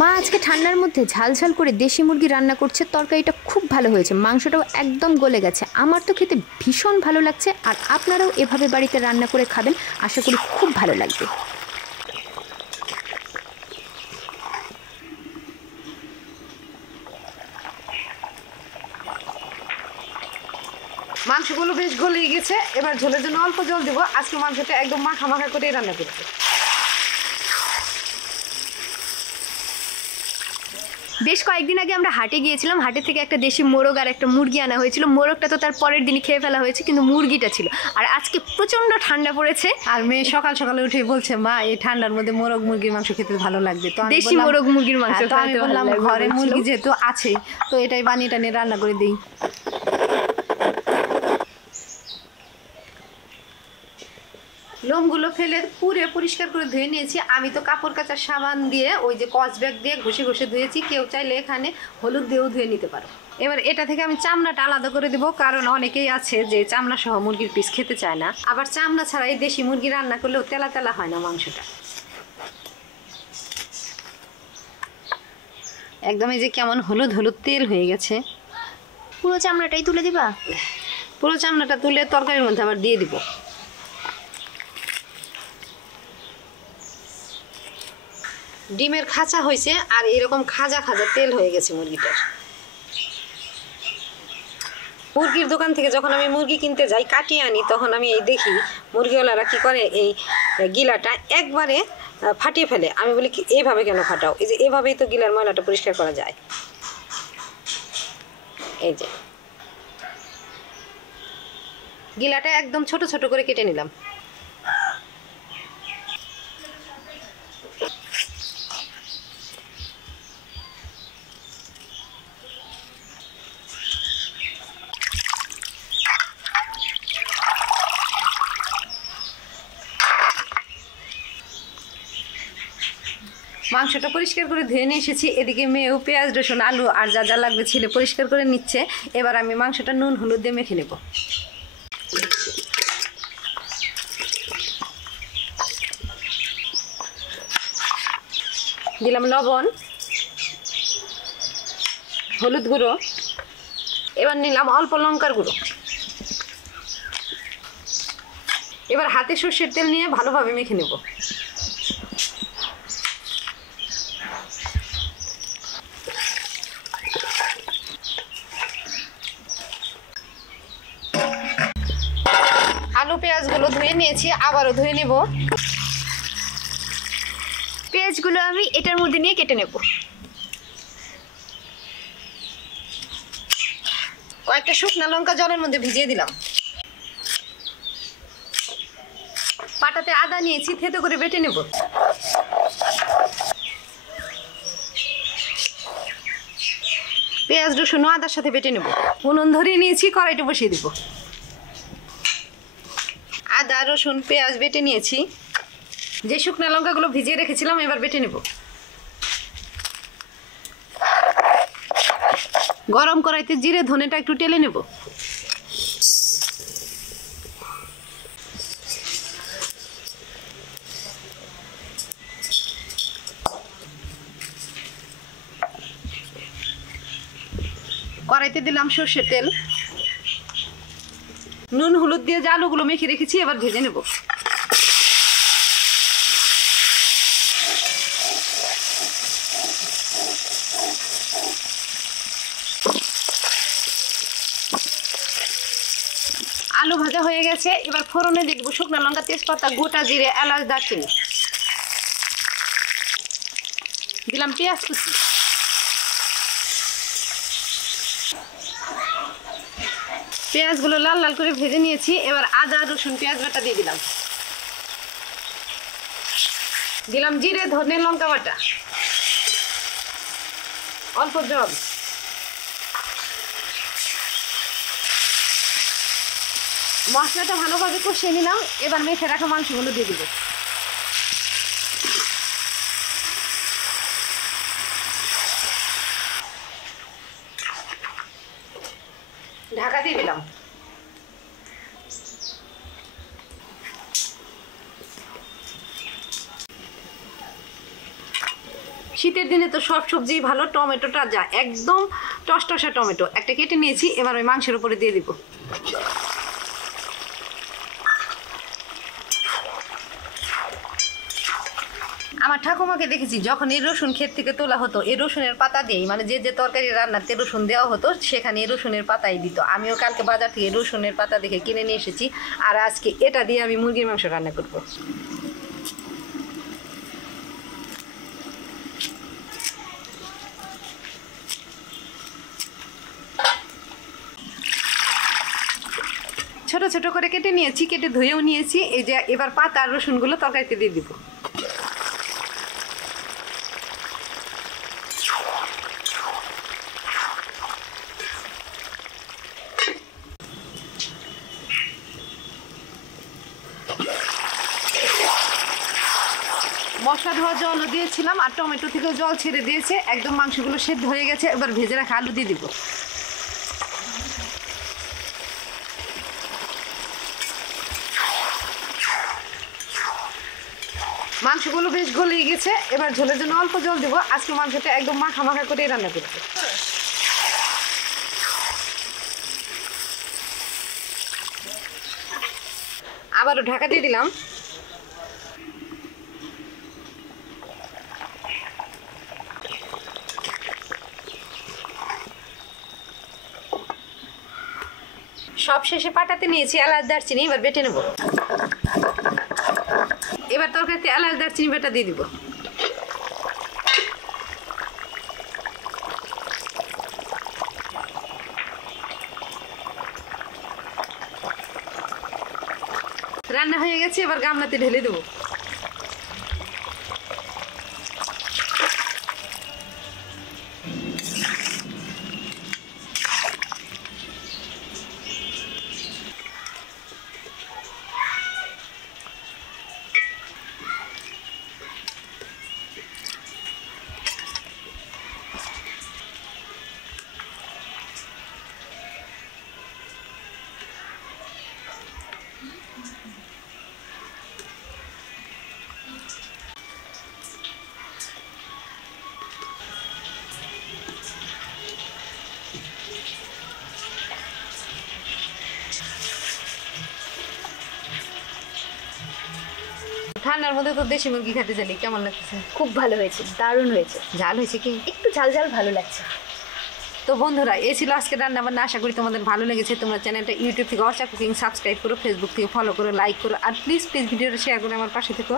মা আজকে ঠান্ডার মধ্যে ঝাল ঝাল করে দেশি মুরগি রান্না করছে। তরকারিটা খুব ভালো হয়েছে, মাংসটাও একদম গলে গেছে। আমার তো খেতে ভীষণ ভালো লাগছে, আর আপনারাও এভাবে বাড়িতে রান্না করে খাবেন, আশা করি খুব ভালো লাগবে। মাংসগুলো বেশ গলে গেছে, এবার ঝোলের জন্য অল্প জল দেবো। আজকে মাংসটা একদম মাখা মাখা করে রান্না করবো। বেশ কয়েকদিন আগে আমরা হাটে গিয়েছিলাম, হাটে থেকে একটা দেশি মোরগ আর একটা মুরগি আনা হয়েছিল। মোরগটা তো তার পরের দিনই খেয়ে ফেলা হয়েছে, কিন্তু মুরগিটা ছিল। আর আজকে প্রচণ্ড ঠান্ডা পড়েছে, আর মেয়ে সকাল সকালে উঠে বলছে, মা এই ঠান্ডার মধ্যে মোরগ মুরগির মাংস খেতে ভালো লাগবে। তো দেশি মোরগ মুরগির মাংস আমি বললাম ঘরে মুরগি যেহেতু আছে, তো এটাই বানিয়ে টানিয়ে রান্না করে দিই। লোমগুলো ফেলে পুরে পরিষ্কার করে ধুয়ে নিয়েছি। আমি তো কাপড় কাচার সাবান দিয়ে ওই যে কচ ব্যাগ দিয়ে ঘষে ঘষে ধুয়েছি। কেউ চাইলে এখানে হলুদ দিয়েও ধুয়ে নিতে পারো। এবার এটা থেকে আমি চামড়াটা আলাদা করে দেবো, কারণ অনেকেই আছে যে চামড়া সহ মুরগির পিস খেতে চায় না। আবার চামড়া ছাড়া এই দেশি মুরগি রান্না করলেও তেলা তেলা হয় না মাংসটা। একদম এই যে কেমন হলুদ হলুদ তেল হয়ে গেছে। পুরো চামড়াটাই তুলে দিবা? পুরো চামড়াটা তুলে তরকারির মধ্যে আবার দিয়ে দিব। ডিমের খাঁচা হয়েছে আর এরকম খাজা খাজা তেল হয়ে গেছে মুরগিটার। মুরগির দোকান থেকে যখন আমি মুরগি কিনতে যাই, কাটিয়ে আনি, তখন আমি এই দেখি মুরগিওয়ালারা কি করে, এই গিলাটা একবারে ফাটিয়ে ফেলে। আমি বলি কি এইভাবে কেন ফাটাও? এই যে এভাবেই তো গিলার ময়লাটা পরিষ্কার করা যায়। এই যে গিলাটা একদম ছোট ছোট করে কেটে নিলাম। মাংসটা পরিষ্কার করে ধুয়ে নিয়ে এসেছি। এদিকে মেয়েও পেঁয়াজ রসুন আলু আর যা যা লাগবে ছিলে পরিষ্কার করে নিচ্ছে। এবার আমি মাংসটা নুন হলুদ দিয়ে মেখে নেব। দিলাম লবণ, হলুদ গুঁড়ো, এবার নিলাম অল্প লঙ্কার গুঁড়ো। এবার হাতে সর্ষের তেল নিয়ে ভালোভাবে মেখে নেব। আলু পেঁয়াজগুলো ধুয়ে নিয়েছি, আবারও ধুয়ে নেব। পেঁয়াজগুলো আমি এটার মধ্যে নিয়ে কেটে নেব। কয়েকটা শুকনা লঙ্কা জলের মধ্যে ভিজিয়ে দিলাম। পাটাতে আদা নিয়েছি, থেতো করে বেটে নেব। পেঁয়াজ রসুন আদার সাথে বেটে নেব। উনুন ধরিয়ে নিয়েছি, কড়াইটা বসিয়ে দেব। আদা রসুন পেঁয়াজ বেটে নিয়েছি। যে শুকনো লঙ্কাগুলো ভিজিয়ে রেখেছিলাম এবার বেটে নেব। গরম কড়াইতে জিরে ধনেটা একটু টেলে নেব। কড়াইতে দিলাম সর্ষের তেল, নুন হলুদ দিয়ে যে আলুগুলো মেখে রেখেছি এবার ভেজে নেব। আলু ভাজা হয়ে গেছে, এবার ফোড়নে দিয়ে দেবো শুকনো লঙ্কা তেজপাতা গোটা জিরে এলাচ দারচিনি। দিলাম পেঁয়াজ কুচি, পেঁয়াজগুলো লাল লাল করে ভেজে নিয়েছি। এবার আদা রসুন পেঁয়াজ বাটা দিয়ে দিলাম। দিলাম জিরে ধনে লঙ্কা বাটা, অল্প জল, মশলাটা ভালোভাবে কষিয়ে নিলাম। এবার মেখে রাখা মাংসগুলো দিয়ে দিব। ঢাকা দিয়ে দিলাম। শীতের দিনে তো সব সবজি ভালো, টমেটোটা যা একদম টসটসা টমেটো একটা কেটে নিয়েছি, এবার ওই মাংসের উপরে দিয়ে দিব। আমার ঠাকুমাকে দেখেছি যখন এই রসুন ক্ষেত থেকে তোলা হতো এই রসুনের পাতা দিয়েই, মানে যে যে তরকারি রান্নাতে রসুন দেওয়া হতো সেখানে এই রসুনের পাতাই দিত। আমিও কালকে বাজার থেকে রসুনের পাতা দেখে কিনে নিয়ে এসেছি, আর আজকে এটা দিয়ে আমি মুরগির মাংস রান্না করব। ছোট ছোট করে কেটে নিয়েছি, কেটে ধুয়েও নিয়েছি। এই যে এবার পাতা আর রসুনগুলো তরকারিতে দিয়ে দিব। মশলা ধোয়া জলও দিয়েছিলাম আর টমেটো থেকেও জল ছেড়ে দিয়েছে, একদম মাংসগুলো সেদ্ধ হয়ে গেছে। এবার ভেজে রাখা আলু দিয়ে দিব। মাংসগুলো বেশ গলিয়ে গেছে, এবার ঝোলের জন্য অল্প জল দেবো। আজকে মাংসটা একদম মাখা মাখা করে রান্না করবো। আবারও ঢাকা দিয়ে দিলাম। সব শেষে পাটাতে নিয়েছি এলাচ দারচিনি, এবার বেটে নেব। এবার তরকারিতে এলাচ দারচিনি বেটা দিয়ে দিব। রান্না হয়ে গেছে, এবার গামলাতে ঢেলে দেবো। ঠান্ডার মধ্যে তো দেশি মুরগি খেতে চাইলে কেমন লাগতেছে? খুব ভালো হয়েছে, দারুণ হয়েছে। ঝাল হয়েছে কি? একটু ঝাল ঝাল ভালো লাগছে। তো বন্ধুরা, এই ছিল আজকে রান্না বান্না। আশা করি তোমাদের ভালো লেগেছে। তোমরা চ্যানেলটা ইউটিউব থেকে অর্চা কুকিং সাবস্ক্রাইব করো, ফেসবুক থেকে ফলো করো, লাইক করো, আর প্লিজ ভিডিওটা শেয়ার করে আমার পাশে থেকো।